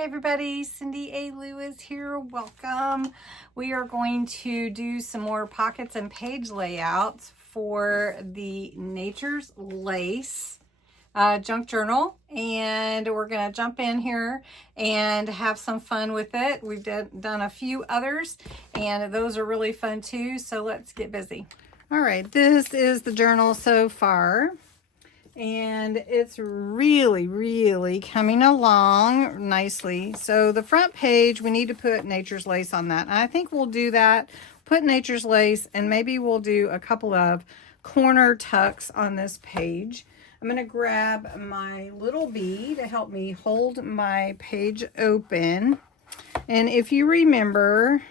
Hey everybody, Cindy A. Lewis here. Welcome. We are going to do some more pockets and page layouts for the Nature's Lace junk journal, and we're going to jump in here and have some fun with it. We've done a few others, and those are really fun too, so let's get busy. All right, this is the journal so far. And it's really coming along nicely. So the front page, we need to put Nature's Lace on that. And I think we'll do that, put Nature's Lace, and maybe we'll do a couple of corner tucks on this page. I'm going to grab my little bee to help me hold my page open. And if you remember,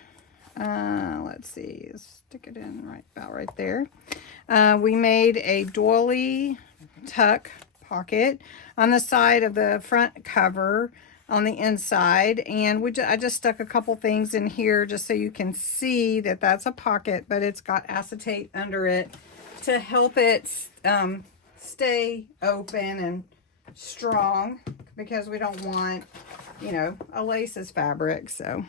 let's see, stick it in about right there. We made a doily tuck pocket on the side of the front cover on the inside, and I just stuck a couple things in here just so you can see that that's a pocket, but it's got acetate under it to help it stay open and strong, because we don't want, you know, a laces fabric. So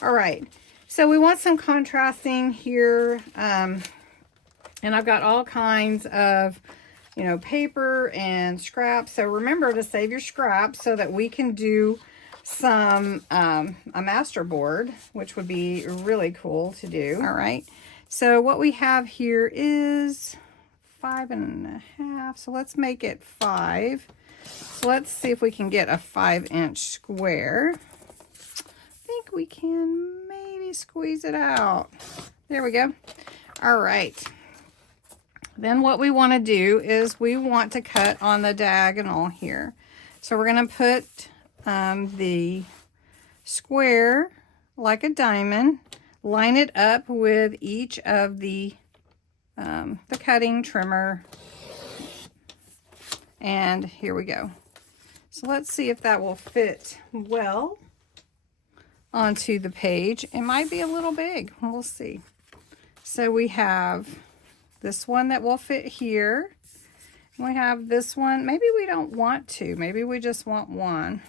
all right, so we want some contrasting here, and I've got all kinds of, you know, paper and scraps. So remember to save your scraps so that we can do some a master board, which would be really cool to do. All right, so what we have here is 5.5, so let's make it 5. So let's see if we can get a 5-inch square. I think we can maybe squeeze it out. There we go. All right, then what we want to do is we want to cut on the diagonal here. So we're going to put the square like a diamond, line it up with each of the cutting trimmer, and here we go. So let's see if that will fit well onto the page. It might be a little big, we'll see. So we have this one that will fit here. We have this one. Maybe we don't want to. Maybe we just want one.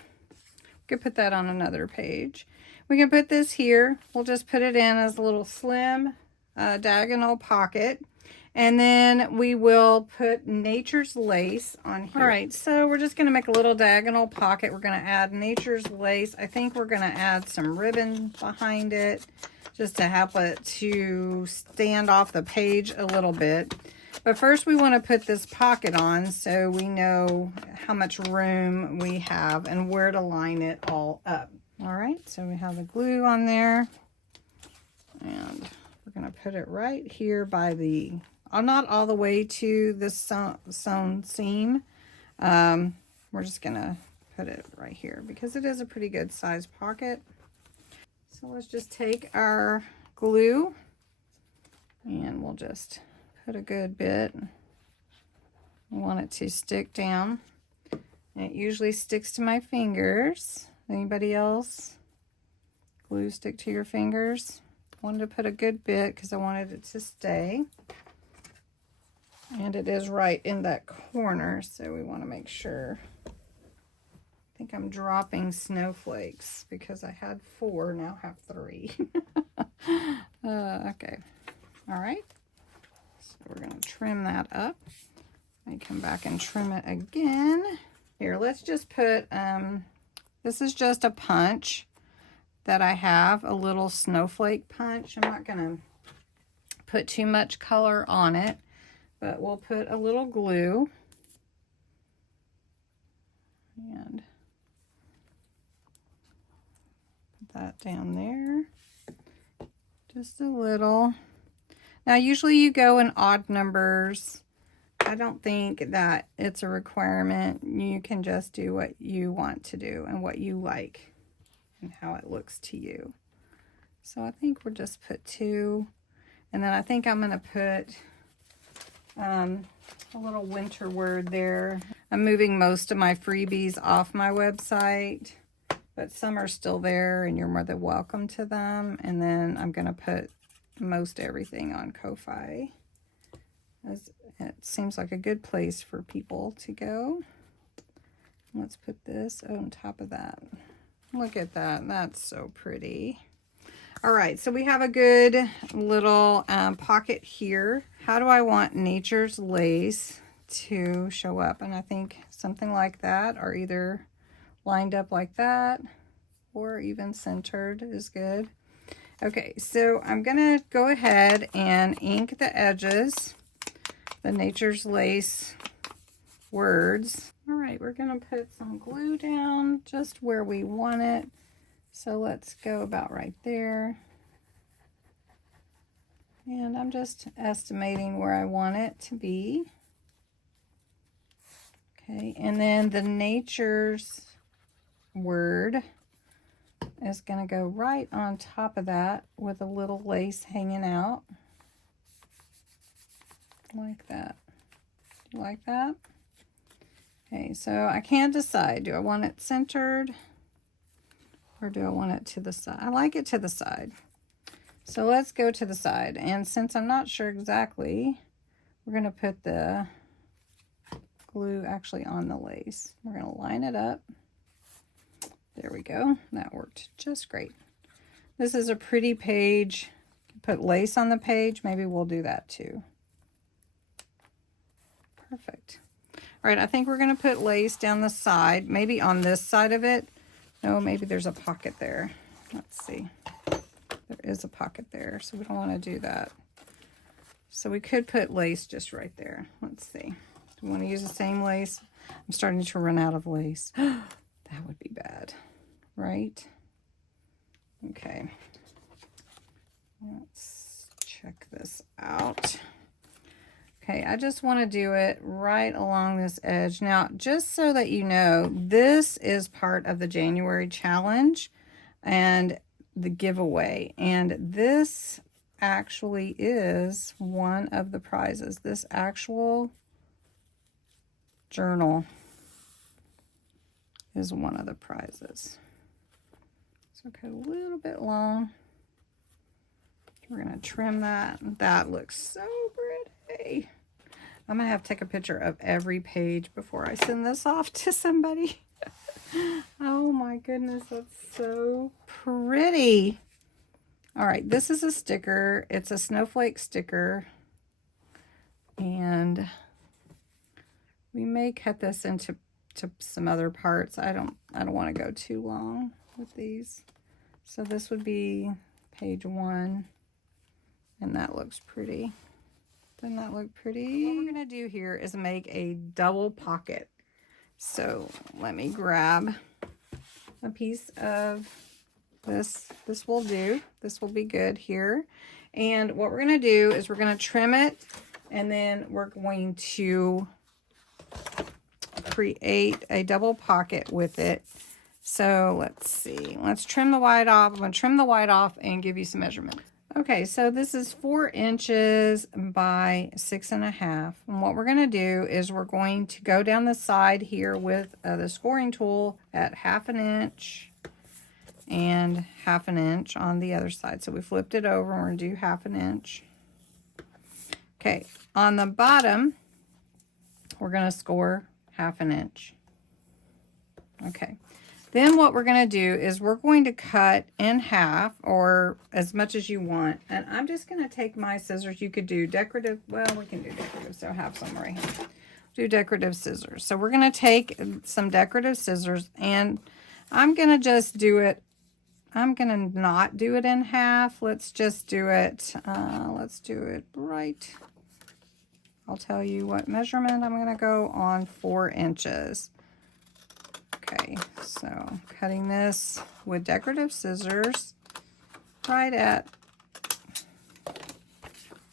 We could put that on another page. We can put this here. We'll just put it in as a little slim diagonal pocket. And then we will put Nature's Lace on here. All right, so we're just going to make a little diagonal pocket. We're going to add Nature's Lace. I think we're going to add some ribbon behind it, just to help it to stand off the page a little bit. But first we want to put this pocket on so we know how much room we have and where to line it all up. All right, so we have the glue on there, and we're going to put it right here by the, not all the way to the sewn seam. We're just going to put it right here because it is a pretty good size pocket. So let's just take our glue and we'll just put a good bit. We want it to stick down. And it usually sticks to my fingers. Anybody else? Glue stick to your fingers? I wanted to put a good bit because I wanted it to stay. And it is right in that corner, so we want to make sure. I think I'm dropping snowflakes because I had 4, now have 3. Okay. All right. So we're going to trim that up. I come back and trim it again. Here, let's just put, this is just a punch that I have, a little snowflake punch. I'm not going to put too much color on it, but we'll put a little glue. And that down there, just a little. Now usually you go in odd numbers. I don't think that it's a requirement. You can just do what you want to do and what you like and how it looks to you. So I think we'll just put 2, and then I think I'm going to put a little winter word there. I'm moving most of my freebies off my website, but some are still there and you're more than welcome to them. And then I'm going to put most everything on Ko-Fi, as it seems like a good place for people to go. Let's put this on top of that. Look at that. That's so pretty. All right, so we have a good little pocket here. How do I want Nature's Lace to show up? And I think something like that, or either lined up like that, or even centered is good. Okay, so I'm gonna go ahead and ink the edges, the Nature's Lace words. All right, we're gonna put some glue down just where we want it. So let's go about right there. And I'm just estimating where I want it to be. Okay, and then the Nature's word is going to go right on top of that with a little lace hanging out. Like that. Do you like that? Okay, so I can't decide. Do I want it centered or do I want it to the side? I like it to the side. So let's go to the side. And since I'm not sure exactly, we're going to put the glue actually on the lace. We're going to line it up. There we go. That worked just great. This is a pretty page. Put lace on the page. Maybe we'll do that too. Perfect. All right, I think we're going to put lace down the side, maybe on this side of it. No, maybe there's a pocket there. Let's see. There is a pocket there, so we don't want to do that. So we could put lace just right there. Let's see. Do we want to use the same lace? I'm starting to run out of lace. That would be bad, right? Okay. Let's check this out. Okay, I just want to do it right along this edge. Now, just so that you know, this is part of the January challenge and the giveaway. And this actually is one of the prizes. This actual journal is one of the prizes. So cut a little bit long. We're going to trim that. That looks so pretty. I'm going to have to take a picture of every page before I send this off to somebody. Oh my goodness, that's so pretty. All right, this is a sticker. It's a snowflake sticker. And we may cut this into some other parts. I don't want to go too long with these. So this would be page 1. And that looks pretty. Doesn't that look pretty? What we're going to do here is make a double pocket. So let me grab a piece of this. This will do. This will be good here. And what we're going to do is we're going to trim it, and then we're going to create a double pocket with it. So let's see. Let's trim the white off. I'm going to trim the white off and give you some measurements. Okay, so this is 4 inches by 6.5. And what we're going to do is we're going to go down the side here with the scoring tool at 1/2 inch and 1/2 inch on the other side. So we flipped it over and we're going to do 1/2 inch. Okay, on the bottom, we're going to score 1/2 inch. Okay. Then what we're going to do is we're going to cut in half, or as much as you want. And I'm just going to take my scissors. You could do decorative. Well, we can do decorative, so I have some right here. Do decorative scissors. So we're going to take some decorative scissors, and I'm going to just do it. I'm going to not do it in half. Let's just do it. Let's do it right. I'll tell you what measurement. I'm going to go on 4 inches. Okay, so cutting this with decorative scissors right at,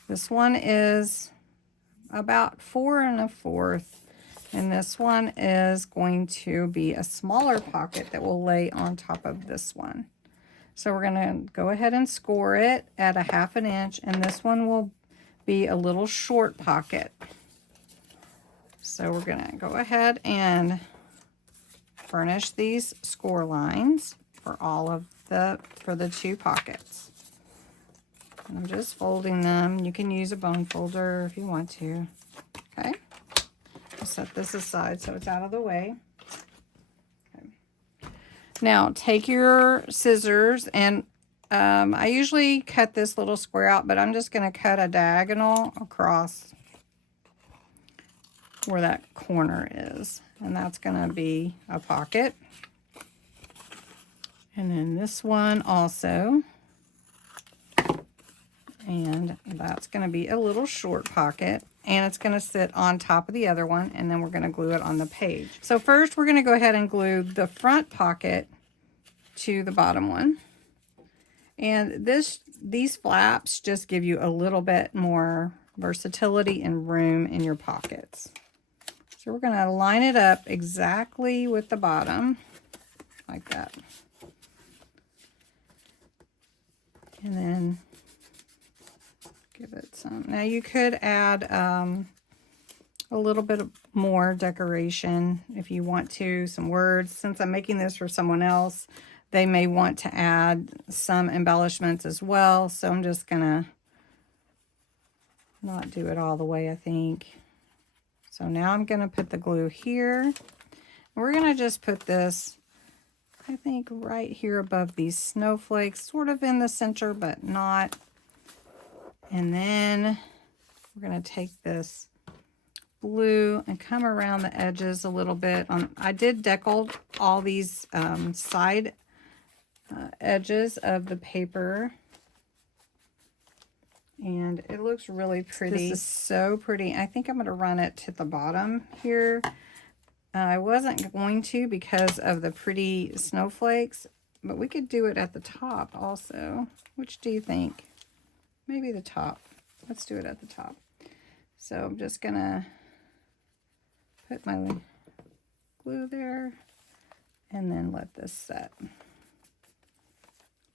this one is about 4 1/4, and this one is going to be a smaller pocket that will lay on top of this one. So we're going to go ahead and score it at 1/2 inch, and this one will be a little short pocket. So we're going to go ahead and furnish these score lines for for the 2 pockets. And I'm just folding them. You can use a bone folder if you want to. Okay. I'll set this aside so it's out of the way. Okay. Now take your scissors, and I usually cut this little square out, but I'm just going to cut a diagonal across where that corner is. And that's going to be a pocket. And then this one also. And that's going to be a little short pocket. And it's going to sit on top of the other one. And then we're going to glue it on the page. So first we're going to go ahead and glue the front pocket to the bottom one. And these flaps just give you a little bit more versatility and room in your pockets. So we're going to line it up exactly with the bottom, like that. And then give it some. Now you could add a little bit more decoration if you want to, some words. Since I'm making this for someone else, they may want to add some embellishments as well. So I'm just going to not do it all the way, I think. So now I'm going to put the glue here. We're going to just put this, I think, right here above these snowflakes, sort of in the center, but not. And then we're going to take this blue and come around the edges a little bit. I did decal all these side edges of the paper, and it looks really pretty. This is so pretty. I think I'm going to run it to the bottom here. I wasn't going to because of the pretty snowflakes, but we could do it at the top also. Which do you think? Maybe the top. Let's do it at the top. So I'm just going to put my glue there and then let this set.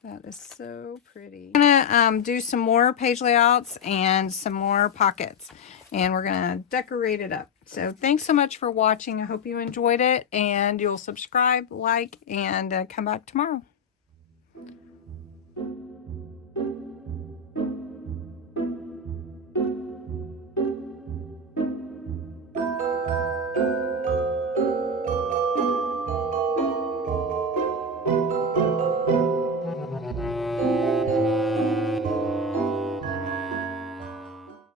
That is so pretty. I'm going to do some more page layouts and some more pockets, and we're going to decorate it up. So thanks so much for watching. I hope you enjoyed it, and you'll subscribe, like, and come back tomorrow.